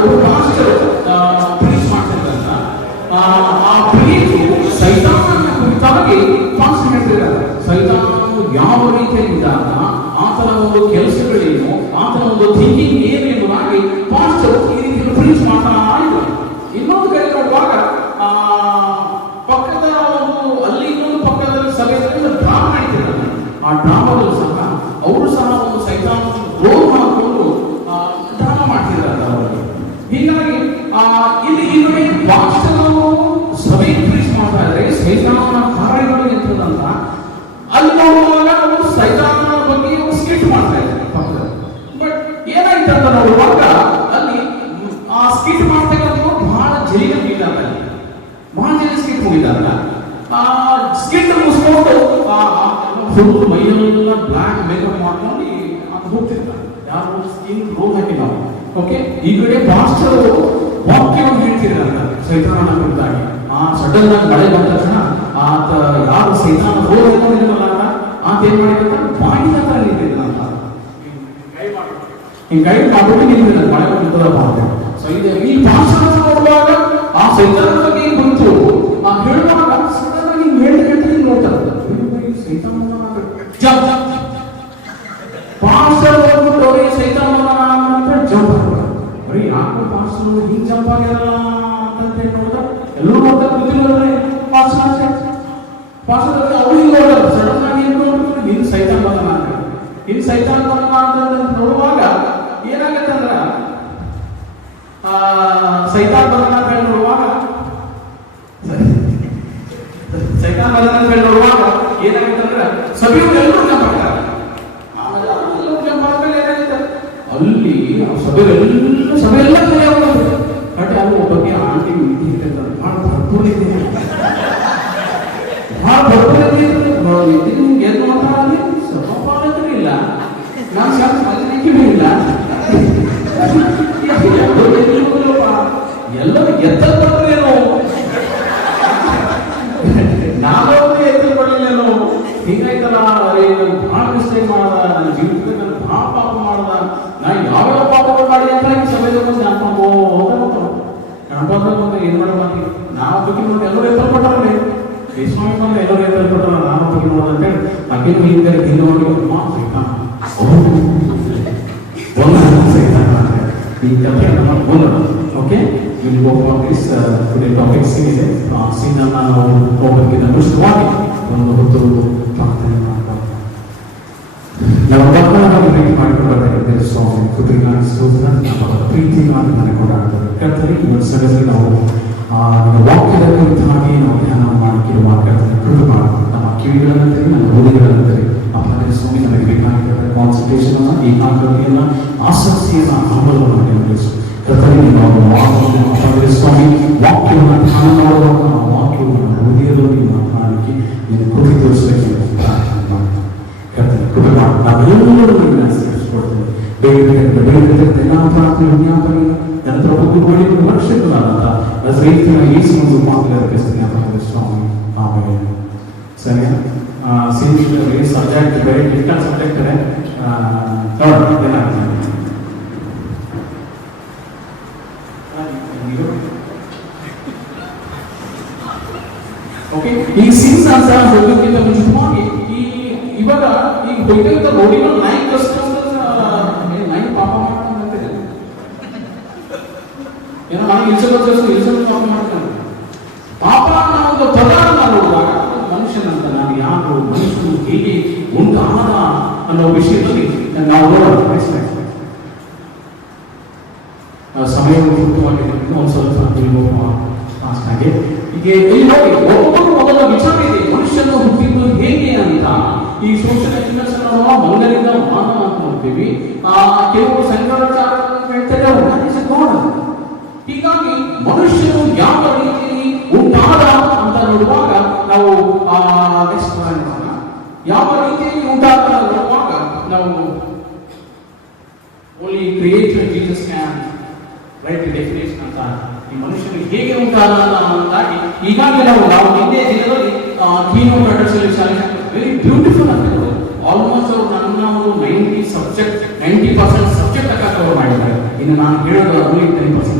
ಒಬ್ಬ master preach ಮಾಡ್ತಿದ್ದಂತ ಆ ಪ್ರೀತಿ ಸೈತಾನನ ಕುರಿತಾಗಿ ಪಾಸ್ಟರ್ ಹೇಳ್ತಿದ್ದಾರೆ. ಸೈತಾನನು ಯಾವ ರೀತಿಯಲ್ಲಿದ್ದಾಗ ಆತನ ಒಂದು ಕೆಲಸಗಳೇನು, ಆತನ ಒಂದು ಥಿಂಕಿಂಗ್ ಏನು ಎಂಬುದಾಗಿ ಪಾಸ್ಟರ್ ಈ ರೀತಿಯಲ್ಲಿ ಪ್ರೀಚ್ ಮಾಡ್ತಾ ಇದ್ದಾರೆ. ಇನ್ನೊಂದು ಕಡೆ ನೋಡುವಾಗ ಪಕ್ಕದ ಒಂದು ಅಲ್ಲಿ ಇನ್ನೊಂದು ಪಕ್ಕದಲ್ಲಿ ಸಭೆಯಲ್ಲಿ ಡ್ರಾಮಾ ನಡೀತಿದ್ದಾರೆ. ಆ ಡ್ರಾಮಾದಲ್ಲೂ ಸಹ ಅವರು ಸಹ ಒಂದು ಸೈತಾನ ರೋಲ್ ಮಾಡಿಕೊಂಡು ಡ್ರಾಮಾ ಮಾಡ್ತಿದ್ದಾರೆ ಅವರಿಗೆ. ಹೀಗಾಗಿ ಇಲ್ಲಿ ಈ ನೋಡಿ ಪಾಸ್ಟರ್ ಸಭೆ ಪ್ರೀಚ್ ಮಾಡ್ತಾ ಇದ್ದಾರೆ ಸೈತಾನನ ಕಾರ್ಯಗಳು ಎಂತದಂತ. ಅಲ್ಲಿ ನೋಡುವಾಗ ಅವರು ಸೈತಾನನ ಬಗ್ಗೆ ಸ್ಕಿಟ್ ಮಾಡ್ತಾ ಇದ್ದಾರೆ ಪಕ್ಕದಲ್ಲಿ. ಬಟ್ ಏನಾಯ್ತು ಅಂತ ನೋಡುವಾಗ ಅಲ್ಲಿ ಆ ಸ್ಕಿಟ್ ಮಾಡ್ತಕ್ಕಂಥವ್ರು ಬಹಳ ಜೈಲ ಮುಗಿದಾರ, ಬಹಳ ಜನ ಸ್ಕಿಟ್ ಮುಗಿದಾರ. ಸ್ಕಿಟ್ ಮುಗಿಸ್ಕೊಂಡು ಫುಲ್ ಮೈಯೆಲ್ಲ ಬ್ಲಾಕ್ ಮೇಕಪ್ ಮಾಡ್ಕೊಂಡು ಅದು ಹೋಗ್ತಿರ್ತಾರೆ. ಯಾರು ಸ್ಕಿನ್ ರೋಗ್ ಹಾಕಿ ನಾವು ಓಕೆ. ಈ ಕಡೆ ಪಾಸ್ಟರ್ ವಾಕ್ಯವನ್ನು ಹೇಳ್ತಿರ್ತಾರೆ ಸೈತಾನನ ಕುರಿತಾಗಿ. ಸಡನ್ ಆಗಿ ಮಳೆ ಬಂದ ತಕ್ಷಣ ಆತ ಯಾರು ಸೈತಾನ ರೋಗ ನೋಡಿದ್ರಲ್ಲ ಆತ ಏನ್ ಮಾಡಿದಂತ ಬಾಯಿ ಹತ್ರ ನಿಂತಿದ್ದಂತ ಹಿಂಗ್ ಕೈ ಮಾಡ್ಬಿಟ್ಟು ನಿಂತಿದ್ದ ಮಳೆ ಬಂದಿದ್ದಲ್ಲ ಅಂತ. ಸೊ ಇದು ಈ ಪಾಸ್ಟರ್ ನೋಡುವಾಗ ಆ ಸೈತಾನನ ಬಗ್ಗೆ ಕುರಿತು ಹೇಳುವಾಗ ಸಡನ್ ಆಗಿ ಹೇಳ್ತಾ ನೋಡ್ತಾರೆ ಸೈತಾನ ಪಾಸ್ಟರ್ ಹೋಗ್ಬಿಟ್ಟು ಅವ್ರಿಗೆ ಸೈತಾನ ಅಂತ ಜಂಪ್ ಆಗ್ತಾರೆ. ಬರೀ ಯಾಕೆ ಪಾಸ್ಟರ್ ಹಿಂಗ್ ಜಂಪ್ ಆಗಿರಲ್ಲ ಅಂತ ನೋಡ್ತಾರೆ. ಎಲ್ಲರೂ ನೋಡ್ತಾರೆ ಗೊತ್ತಿಲ್ಲ ಪಾಸ್ಟರ್ ಅವ್ರಿಗೆ ನೋಡೋದು ಸಡನ್ ಆಗಿ ನೋಡ್ಬಿಟ್ಟು ನಿನ್ ಸೈತಾನ ಬಂದನ ಅಂತ. ಇನ್ ಸೈತಾನ ಬಂದನ ಅಂತ ನೋಡುವಾಗ ಏನಾಗತ್ತೆ ಅಂದ್ರ ಸೈತಾನ ಬಂದನ ಅಂತ ಹೇಳಿ ನೋಡುವಾಗ ಸೈತಾನ ಬಂದನ ಅಂತ ಹೇಳಿ ನೋಡುವಾಗ ಏನಾಗುತ್ತೆ ಅಂದ್ರೆ ಸಭೆಯವರು ಎಲ್ಲರೂ ಜಂಪ್ ಆಗ್ತಾರೆ. ಎಲ್ಲರೂ ಜಂಪ್ ಆದ್ಮೇಲೆ ಏನಾಗುತ್ತೆ ಅಲ್ಲಿ ಸಭೆಯೆಲ್ಲ ಕಲೆ ಆಗೋದು. ಬಟ್ ಅಲ್ಲಿ ಒಬ್ಬಕ್ಕೆ ಆಂಟಿ ಇಟ್ಟಿರ್ತಾರೆ ಭಾಳ ಭರ್ಪೂರ್ ಇದೆ, ಭಾಳ ಭರ್ಪೂರ್ ಇದೆ. ನಿಮ್ಗೆ ಏನು ಮಾತಾಡಲಿ ಸಭಾಪಾಲಕರು ಇಲ್ಲ, ನಾನು ಶಾಂತ ಮಜನಿಕೆ ಇಲ್ಲ, ಎಲ್ಲರೂ ಎತ್ತಲ್ಪಟ್ಟರೇನೋ ನಾವೊಬ್ಬರು ಎತ್ತಲ್ಪಡಲಿಲ್ಲೇನೋ. ಹೀಗಾಯ್ತಲ್ಲ ಭಾಳ ಮಿಸ್ಟೇಕ್ ಮಾಡ್ದ, ನನ್ನ ಜೀವಿತದಲ್ಲಿ ನಾನು ಭಾಳ ಪಾಪ ಮಾಡ್ದ, ನಾನು ಯಾವ್ಯಾವ ಪಾಪಗಳು ಮಾಡಿ ಅಂತ ಈ ಸಮಯದ ಬಂದು ಗಣಪತಿ ಬಂದು ಏನ್ ಮಾಡಬಾರ್ದು ನಾವು ಬಗ್ಗೆ ನೋಡಿ ಎಲ್ಲರೂ ಎತ್ತಲ್ಪಟ್ಟರೆ ದೇಶವಾಮಿ ಬಂದು ಎಲ್ಲರೂ ಎತ್ತಲ್ಪಟ್ಟಲ್ಲ ನಾವು ಬಗ್ಗೆ ನೋಡಂತೇಳಿ ಅಕ್ಕೇನು ಹಿಂದೆ ಹಿಂದೆ ನೋಡಿ ಈ ಕಥೆ ನಮ್ಮ ಬೋಲೋಣ. Okay will go for this today topic scene ಇದೆ. ಸೀನ್ ಅನ್ನ ನಾವು ಹೋಗೋದಕ್ಕಿಂತ ಮುಂಚಿತವಾಗಿ ಒಂದು ಹೊತ್ತು ಪ್ರಾರ್ಥನೆ ಮಾಡ್ತಾರೆ. ನಮ್ಮ ಮಕ್ಕಳನ್ನು ಭೇಟಿ ಮಾಡಿಕೊಳ್ಳಬೇಕಾಗಿದೆ. ಸ್ವಾಮಿ ಕುದುರಿನ ಸ್ತೋತ್ರ ನಮ್ಮ ಪ್ರೀತಿ ಮಾಡಿ ಮನೆ ಕೊಡಾಡ್ತಾರೆ. ಕರ್ತರಿ ಇವತ್ತು ಸಡಗಲಿ ನಾವು ವಾಕ್ಯದ ಕುರಿತಾಗಿ ನಾವು ಧ್ಯಾನ ಮಾಡಿಕೊಳ್ಳುವ ಕರ್ತನೆ ಕೃಪೆ ಮಾಡಿ ನಮ್ಮ ಕಿವಿಗಳಂತರಿ ನಮ್ಮ ಹೃದಯಗಳಂತರಿ ಅಪ್ಪನೇ ಸ್ವಾಮಿ ನಮಗೆ ಬೇಕಾಗಿರುವ ಕಾನ್ಸಂಟ್ರೇಷನ್ ಅನ್ನ, ಏಕಾಗ್ರತೆಯನ್ನ, ಆಸಕ್ತಿಯನ್ನ, ಹಂಬಲವನ್ನು ನಿರ್ವಹಿಸು. ಕರ್ತನಿಗೆ ನಾವು ವಾಕ್ಯ ಸ್ವಾಮಿ ವಾಕ್ಯವನ್ನು ಧ್ಯಾನ ಮಾಡುವಾಗ ಆ ವಾಕ್ಯವನ್ನು ಹೃದಯದಲ್ಲಿ ಮಾತನಾಡಲಿಕ್ಕೆ ನೀನು ಕೃಪೆ ತೋರಿಸಬೇಕು ಪ್ರಾರ್ಥನೆ ಮಾಡ್ತಾರೆ. ಕರ್ತನೆ ಕೃಪೆ ಮಾಡಿ ನಾವೆಲ್ಲರೂ ಸೇರಿಸ್ಕೊಡ್ತೇವೆ. ಬೇರೆ ಎಲ್ಲ ಪ್ರಾರ್ಥನೆ ವಿಜ್ಞಾಪನೆ ನಂತರ ಒಬ್ಬರು ರಕ್ಷಕರಾದಂಥ ನಜರೇತಿನ ಯೇಸುವನ್ನು ಮಾತನಾಡಿಸ್ತೀನಿ ಅಂತ ಸ್ವಾಮಿ. ಆಮೇಲೆ ಸರಿ ಸೀನಿಯರ್ ಸಬ್ಜೆಕ್ಟ್ ಬೇರೆ ಡಿಫ್ರೆಂಟ್ ಸಬ್ಜೆಕ್ಟ್ ಇದೆ ಓಕೆ. ಈ ಸೀನ್ಸ್ ಅಂತ ಹೋಗೋಕ್ಕಿಂತ ಮುಂಚಿತವಾಗಿ ಇವಾಗ ಈ ಹೋಗಿದ್ದ ರೋಡಿನ ನಾಯಿ ನಾಯಿ ಪಾಪ ಮಾಡ್ಕೊಂಡ್ರೆ ಏನೋ ನನಗೆ ಇಲ್ಸಲು ಪಾಪ ಮಾಡ್ತಾನೆ. ಪಾಪ ಅನ್ನೋ ಒಂದು ಪದ ನೋಡುವಾಗ ಮನುಷ್ಯನಂತ ನಾನು ಯಾರು, ಮನುಷ್ಯನು ಹೇಗೆ ಉಂಟಾದ ಅನ್ನೋ ವಿಷಯದಲ್ಲಿ ನಾವು ನೋಡೋಣ. ಸಮಯವನ್ನು ಪೂರ್ಣವಾಗಿ ಒಂದು ಸ್ವಲ್ಪ ಹಾಗೆ ಹೀಗೆ ಇಲ್ಲಿ ನೋಡಿ ಒಬ್ಬರು ಮೊದಲ ವಿಚಾರ ಇದೆ ಮನುಷ್ಯನ ಹುಟ್ಟಿದ್ದು ಹೇಗೆ ಅಂತ. ಈ ಸೋಷಿಯಲ್ ಎಕ್ಸ್ಪ್ರೆಷನ್ ಮಂಗನಿಂದ ಮಾನವ ಅಂತ ನೋಡ್ತೀವಿ. ಕೆಲವು ಸಂಘಾಚಾರಗಳನ್ನು ಹೇಳ್ತಾರೆ. ಹೀಗಾಗಿ ಮನುಷ್ಯನು ಯಾವ ರೀತಿಯಲ್ಲಿ ಉಂಟಾದ ಅಂತ ನೋಡುವಾಗ ನಾವು ಯಾವ ರೀತಿಯಲ್ಲಿ ಉಂಟಾದ ನೋಡುವಾಗ ನಾವು only creator Jesus can write definition ಅಂತ ಈ ಮನುಷ್ಯನಿಗೆ ಹೇಗೆ ಉಂಟಾದ ಅಂತಾಗಿ ಈಗಾಗಲೇ ನಾವು ಹಿಂದೆ ದಿನದಲ್ಲಿ ಕೀನೋಟ್ ಅಂಡರ್ಸ್ಟ್ಯಾಂಡಿಂಗ್ ವೆರಿ ಬ್ಯೂಟಿಫುಲ್ ಅಂತ ಆಲ್ಮೋಸ್ಟ್ ಅವರು ನನ್ನ ಒಂದು 90% ಸಬ್ಜೆಕ್ಟ್ ಕವರ್ ಮಾಡಿದ್ದಾರೆ. ಇನ್ನು ನಾನು ಹೇಳೋದು ಅಲ್ಲಿ 10%